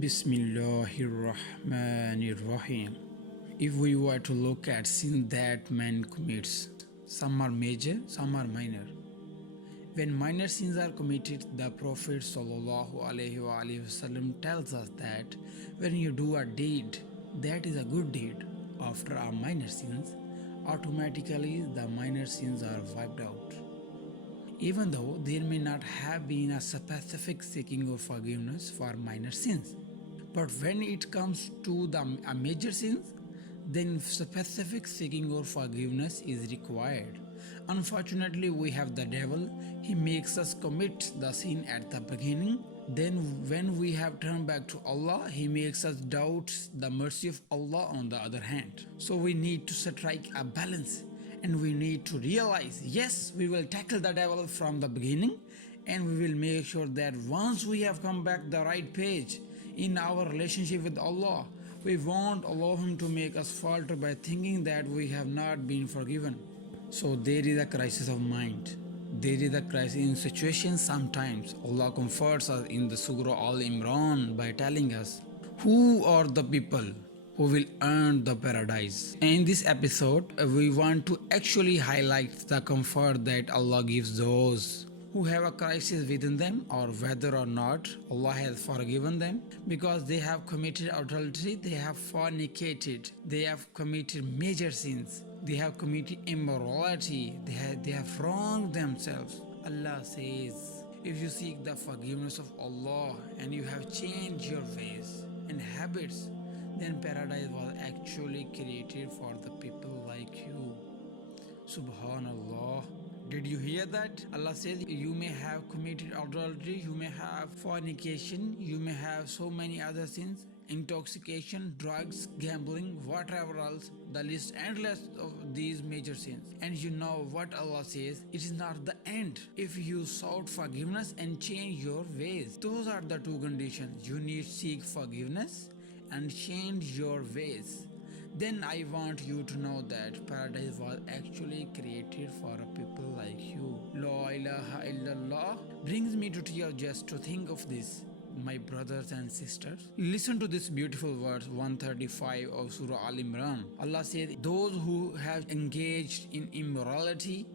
Bismillahirrahmanirrahim. If we were to look at sin that man commits, some are major, some are minor. When minor sins are committed, the Prophet ﷺ tells us that when you do a deed that is a good deed after our minor sins, automatically the minor sins are wiped out. Even though there may not have been a specific seeking of forgiveness for minor sins. But when it comes to the major sins, then specific seeking or forgiveness is required. Unfortunately, we have the devil. He makes us commit the sin at the beginning. Then, when we have turned back to Allah, He makes us doubt the mercy of Allah on the other hand. So, we need to strike a balance and we need to realize yes, we will tackle the devil from the beginning and we will make sure that once we have come back the right page in our relationship with Allah, we won't allow Him to make us falter by thinking that we have not been forgiven. So there is a crisis of mind. There is a crisis in situations. Sometimes Allah comforts us in the Surah Al Imran by telling us who are the people who will earn the paradise. In this episode, we want to actually highlight the comfort that Allah gives those who have a crisis within them, or whether or not Allah has forgiven them because they have committed adultery, they have fornicated, they have committed major sins, they have committed immorality, they have wronged themselves. Allah says, if you seek the forgiveness of Allah and you have changed your ways and habits, then paradise was actually created for the people like you. Subhanallah. Did you hear that? Allah says you may have committed adultery, you may have fornication, you may have so many other sins, intoxication, drugs, gambling, whatever else. The list endless of these major sins. And you know what Allah says? It is not the end. If you sought forgiveness and change your ways, those are the two conditions. You need to seek forgiveness and change your ways. Then I want you to know that paradise was actually created for a people like you. La ilaha illallah brings me to tears just to think of this. My brothers and sisters, listen to this beautiful verse 135 of Surah Al Imran. Allah says, those who have engaged in immorality,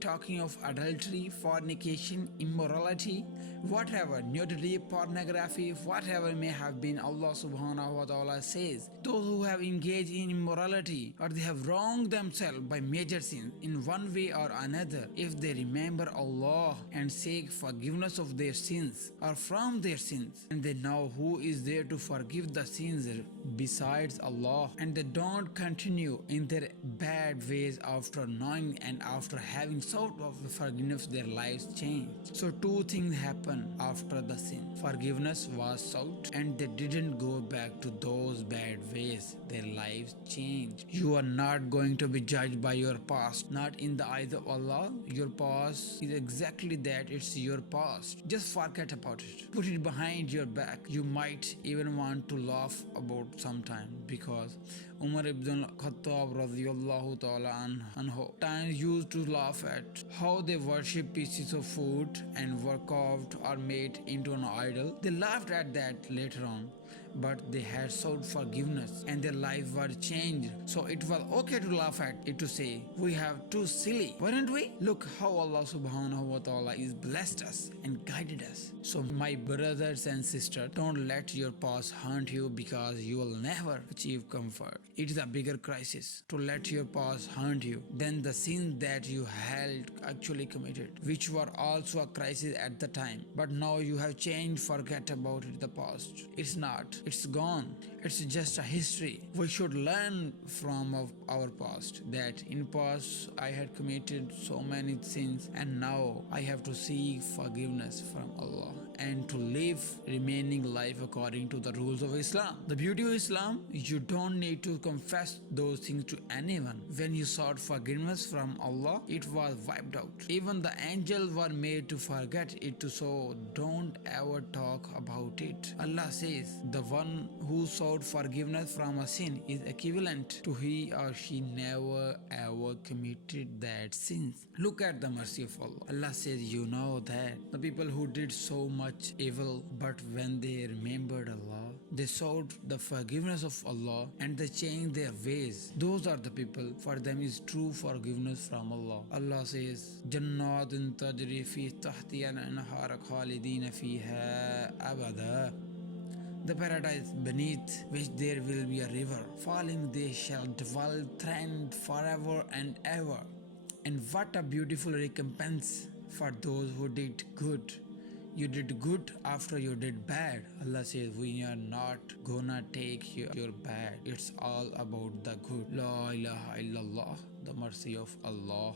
talking of adultery, fornication, immorality, whatever, nudity, pornography, whatever may have been, Allah subhanahu wa ta'ala says, those who have engaged in immorality or they have wronged themselves by major sins in one way or another, if they remember Allah and seek forgiveness of their sins or from their sins, and they know who is there to forgive the sins besides Allah, and they don't continue in their bad ways after knowing and after having sought of forgiveness, their lives change. So two things happen after the sin. Forgiveness was sought and they didn't go back to those bad ways. Their lives changed. You are not going to be judged by your past, not in the eyes of Allah. Your past is exactly that, it's your past. Just forget about it. Put it behind your back. You might even want to laugh about sometime because Umar ibn Khattab radiyallahu ta'ala anhu times used to laugh at how they worship pieces of food and were carved or made into an idol. They laughed at that later on, but they had sought forgiveness and their lives were changed. So it was okay to laugh at it, to say, we have too silly, weren't we? Look how Allah subhanahu wa ta'ala is blessed us and guided us. So my brothers and sisters, don't let your past haunt you because you will never achieve comfort. It is a bigger crisis to let your past haunt you than the sins that you held actually committed, which were also a crisis at the time. But now you have changed, forget about it, the past. It's not. It's gone. It's just a history. We should learn from our past that in past I had committed so many sins and now I have to seek forgiveness from Allah and to live remaining life according to the rules of Islam. The beauty of Islam, you don't need to confess those things to anyone. When you sought forgiveness from Allah, it was wiped out. Even the angels were made to forget it, so don't ever talk about it. Allah says, the one who sought forgiveness from a sin is equivalent to he or she never ever committed that sin. Look at the mercy of Allah. Allah says, you know that the people who did so much evil, but when they remembered Allah, They sought the forgiveness of Allah and they changed their ways. Those are the people, for them is true forgiveness from Allah. Allah says, Jannatun tajri fi tahtiha al-anhar khalidina fiha abada. The paradise beneath which there will be a river, falling they shall dwell therein forever and ever. And what a beautiful recompense for those who did good. You did good after you did bad. Allah says we are not gonna take your bad. It's all about the good. La ilaha illallah, the mercy of Allah.